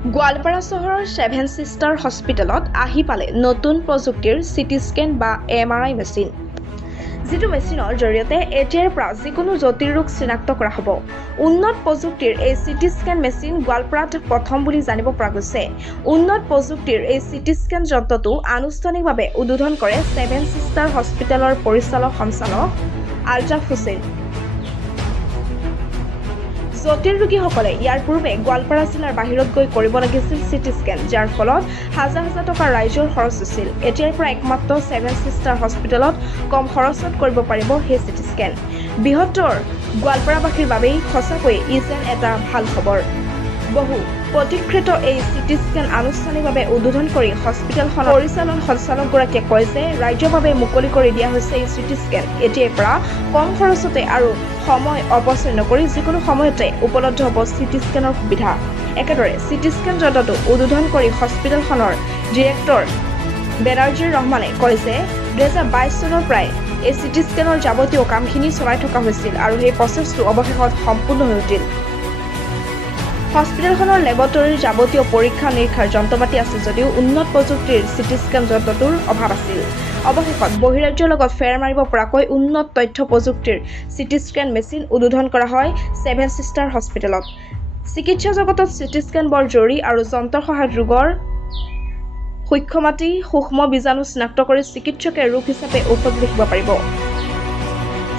গোৱালপাৰা চহৰৰ seven sister হস্পিটেলত আহি পালে নতুন প্ৰযুক্তিৰ চিটি স্কেন বা MRI মেচিন, যিটো মেচিনৰ জৰিয়তে এতিয়াৰ পৰা যিকোনো জটিল ৰোগ চিনাক্ত কৰা হ'ব। উন্নত প্ৰযুক্তিৰ এই চিটি স্কেন মেচিন গোৱালপাৰাত প্ৰথম বুলি জানিব পৰা গৈছে। উন্নত প্ৰযুক্তিৰ এই চিটি স্কেন যন্ত্ৰটো আনুষ্ঠানিকভাৱে উদ্বোধন কৰে ছেভেন ছিষ্টাৰ হস্পিটেলৰ পৰিচালক সঞ্চালক আলতাফ হুছেইন। জটিল ৰোগীসকলে ইয়াৰ পূৰ্বে গোৱালপাৰা জিলাৰ বাহিৰত গৈ কৰিব লাগিছিল চিটি স্কেন, যাৰ ফলত হাজাৰ হাজাৰ টকা ৰাইজৰ খৰচ হৈছিল। এতিয়াৰ পৰা একমাত্ৰ ছেভেন ছিষ্টাৰ হস্পিটেলত কম খৰচত কৰিব পাৰিব সেই চিটি স্কেন। বৃহত্তৰ গোৱালপাৰাবাসীৰ বাবেই সঁচাকৈয়ে ই যেন এটা ভাল খবৰ। বহু প্ৰতীক্ষিত এই চিটি স্কেন আনুষ্ঠানিকভাৱে উদ্বোধন কৰি হস্পিটেলখনৰ পৰিচালন সঞ্চালকগৰাকীয়ে কয় যে ৰাজ্যৰ বাবে মুকলি কৰি দিয়া হৈছে এই চিটি স্কেন। এতিয়াৰ পৰা কম খৰচতে আৰু সময় অপচয় নকৰি যিকোনো সময়তে উপলব্ধ হ'ব চিটি স্কেনৰ সুবিধা। একেদৰে চিটি স্কেন যন্ত্ৰটো উদ্বোধন কৰি হস্পিটেলখনৰ ডিৰেক্টৰ বেনাৰ্জীৰ ৰহমানে কয় যে 2022 চনৰ পৰাই এই চিটি স্কেনৰ যাৱতীয় কামখিনি চলাই থকা হৈছিল আৰু সেই প্ৰচেছটো অৱশেষত সম্পূৰ্ণ হৈ উঠিল। হস্পিটেলখনৰ লেবৰেটৰীৰ যাৱতীয় পৰীক্ষা নিৰীক্ষাৰ যন্ত্ৰপাতি আছে যদিও উন্নত প্ৰযুক্তিৰ চিটি স্কেন যন্ত্ৰটোৰ অভাৱ আছিল। অৱশেষত বহিৰাজ্যৰ লগত ফেৰ মাৰিব পৰাকৈ উন্নত তথ্য প্ৰযুক্তিৰ চিটি স্কেন মেচিন উদ্বোধন কৰা হয় ছেভেন ছিষ্টাৰ হস্পিটেলত। চিকিৎসা জগতত চিটি স্কেন বৰ জৰুৰী আৰু যন্ত্ৰৰ সহায়ত ৰোগৰ সূক্ষ্মাতি সূক্ষ্ম বীজাণু চিনাক্ত কৰি চিকিৎসকে ৰোগ হিচাপে ঔষধ লিখিব পাৰিব।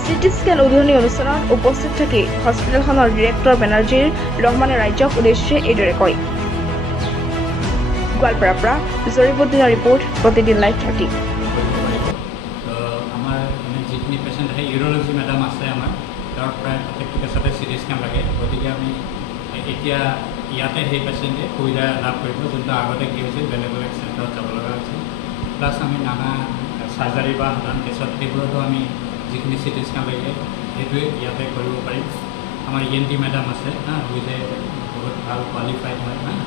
চিটি স্কেন উদ্বোধনী অনুষ্ঠানত উপস্থিত থাকি হস্পিটেলখনৰ ডিৰেক্টৰ বেনাৰ্জীৰ ৰহমানে ৰাজ্যক উদ্দেশ্যে এইদৰে কয়। গোৱালপাৰাৰ পৰা জৰিবুদ্দিনৰ ৰিপৰ্ট, প্ৰতিদিন লাইভ 30। আমাৰ যিখিনি পেচেণ্ট আহে ইউৰলজি মেডাম আছে আমাৰ, তাৰ প্ৰায় প্ৰত্যেক কেছতে চিটি স্কেন লাগে। গতিকে আমি এতিয়া ইয়াতে সেই পেচেণ্টে সুবিধা লাভ কৰিব, যোনটো আগতে কি হৈছিল বেলেগ বেলেগ চেণ্টাৰত যাব লগা হৈছিল। প্লাছ আমি নানা চাৰ্জাৰী বা সাধাৰণ কেছত সেইবোৰতো আমি যিখিনি চিটি স্কেন লাগে সেইটোৱে ইয়াতে কৰিব পাৰিম। আমাৰ ENT মেডাম আছে বুজে বহুত ভাল কোৱালিফাইড হয়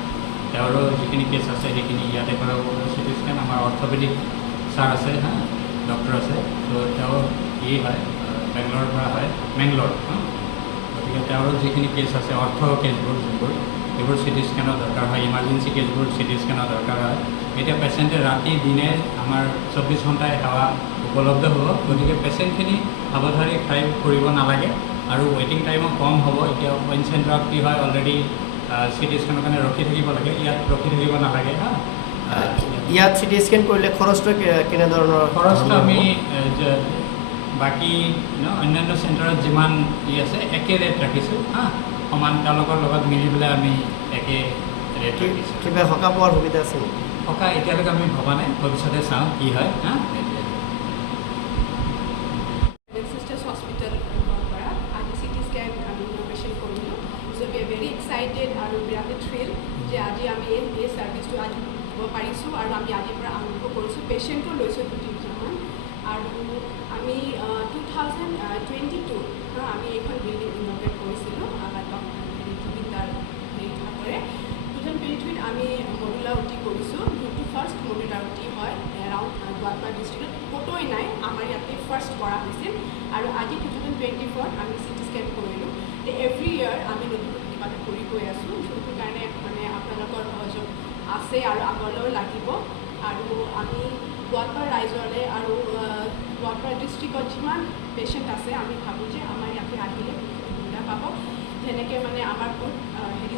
তেওঁৰো যিখিনি কেছ আছে সেইখিনি ইয়াতে কৰাব চিটি স্কেন। আমাৰ অৰ্থপেডিক ছাৰ আছে ডক্টৰ আছে, ত' তেওঁ হয় বেংগলোৰৰ পৰা হয়, মেংগলোৰ। গতিকে তেওঁৰো যিখিনি কেছ আছে অৰ্থ কেছবোৰ যোনবোৰ সেইবোৰ চিটি স্কেনৰ দৰকাৰ হয়, ইমাৰ্জেঞ্চি কেছবোৰ চিটি স্কেনৰ দৰকাৰ হয়। এতিয়া পেচেণ্টে ৰাতি দিনে আমাৰ 24 ঘণ্টাই সেৱা উপলব্ধ হ'ব। গতিকে পেচেণ্টখিনি সাৱধানে খাই কৰিব নালাগে আৰু ৱেইটিং টাইমো কম হ'ব। এতিয়া পইণ্ট চেণ্টাৰত কি হয় অলৰেডি চিটি স্কেনৰ কাৰণে ৰখি থাকিব লাগে, ইয়াত ৰখি থাকিব নালাগে। ইয়াত চিটি স্কেন কৰিলে খৰচটো কেনেধৰণৰ? খৰচটো আমি বাকী অন্যান্য চেণ্টাৰত যিমান আছে একে ৰেট ৰাখিছোঁ সমান, তেওঁলোকৰ লগত মিলি পেলাই আমি একে ৰেট ৰাখিছোঁ। কিবা সকাহ পোৱাৰ সুবিধা আছে নেকি? সকাহ এতিয়ালৈকে আমি ভবা নাই, ভৱিষ্যতে চাওঁ কি হয়। ভেৰি এক্সাইটেড আৰু বিৰাটেই থ্ৰিল যে আজি আমি এই ছাৰ্ভিচটো আজি দিব পাৰিছোঁ আৰু আমি আজিৰ পৰা আৰম্ভ কৰিছোঁ। পেচেণ্টো লৈছোঁ 2-3জনমান আৰু আমি 2022 আমি এইখন বিল্ডিং ইনগ্ৰেট কৰিছিলোঁ তাৰ হেৰি 2023 আমি মডুলাৰ OT কৰিছোঁ, যোনটো ফাৰ্ষ্ট মডুলাৰ OT হয় এৰাউণ্ড গোৱালপাৰা ডিষ্ট্ৰিক্টত ক'তোই নাই, আমাৰ ইয়াতে ফাৰ্ষ্ট কৰা হৈছিল। আৰু আজি 2024 আমি চিটি স্কেন কৰিলোঁ। এভৰি ইয়াৰ আমি নতুন কিবা এটা কৰি গৈ আছোঁ, যোনটো কাৰণে মানে আপোনালোকৰ সহযোগ আছে আৰু আগলৈও লাগিব। আৰু আমি গোৱালপাৰা ৰাইজলৈ আৰু গোৱালপাৰা ডিষ্ট্ৰিক্টত যিমান পেচেণ্ট আছে আমি ভাবোঁ যে আমাৰ ইয়াতে আহিলে সুবিধা পাব। যেনেকৈ মানে আমাৰ বহুত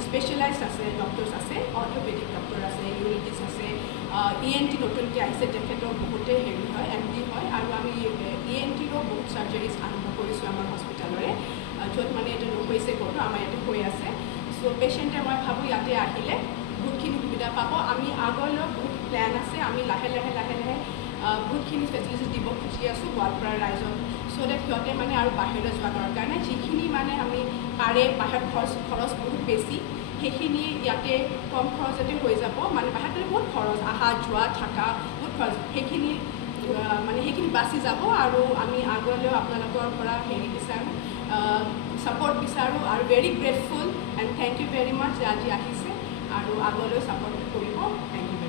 স্পেচিয়েলাইজড আছে, ডক্টৰ্ছ আছে, অৰ্থপেডিক ডক্টৰ আছে, ইউৰলজিষ্ট আছে, ENT নতুনকৈ আহিছে, তেখেতৰ বহুতেই হেৰি হয় MD হয়। আৰু আমি ENTৰো বহুত চাৰ্জাৰীজ আৰম্ভ কৰিছোঁ আমাৰ হস্পিটেলৰে, য'ত মানে এইটো নহৈছে ক'তো আমাৰ ইয়াতে হৈ আছে। চ' পেচেণ্টে মই ভাবোঁ ইয়াতে আহিলে বহুতখিনি সুবিধা পাব। আমি আগলৈও বহুত প্লেন আছে, আমি লাহে লাহে বহুতখিনি ফেচিলিটিজ দিব খুজি আছোঁ গোৱালপাৰা ৰাইজক, চ' ডেট সিহঁতে মানে আৰু বাহিৰলৈ যোৱা দৰকাৰ নাই। যিখিনি মানে আমি পাৰে বাহিৰত খৰচ বহুত বেছি, সেইখিনি ইয়াতে কম খৰচতে হৈ যাব। মানে বাহিৰত বহুত খৰচ, অহা যোৱা থকা বহুত খৰচ, সেইখিনি বাচি যাব। আৰু আমি আগলৈও আপোনালোকৰ পৰা হেৰি বিচাৰোঁ, ছাপৰ্ট বিচাৰোঁ আৰু very grateful and thank you very much যে আজি আহিছে আৰু আগলৈও ছাপৰ্ট কৰিব। Thank U.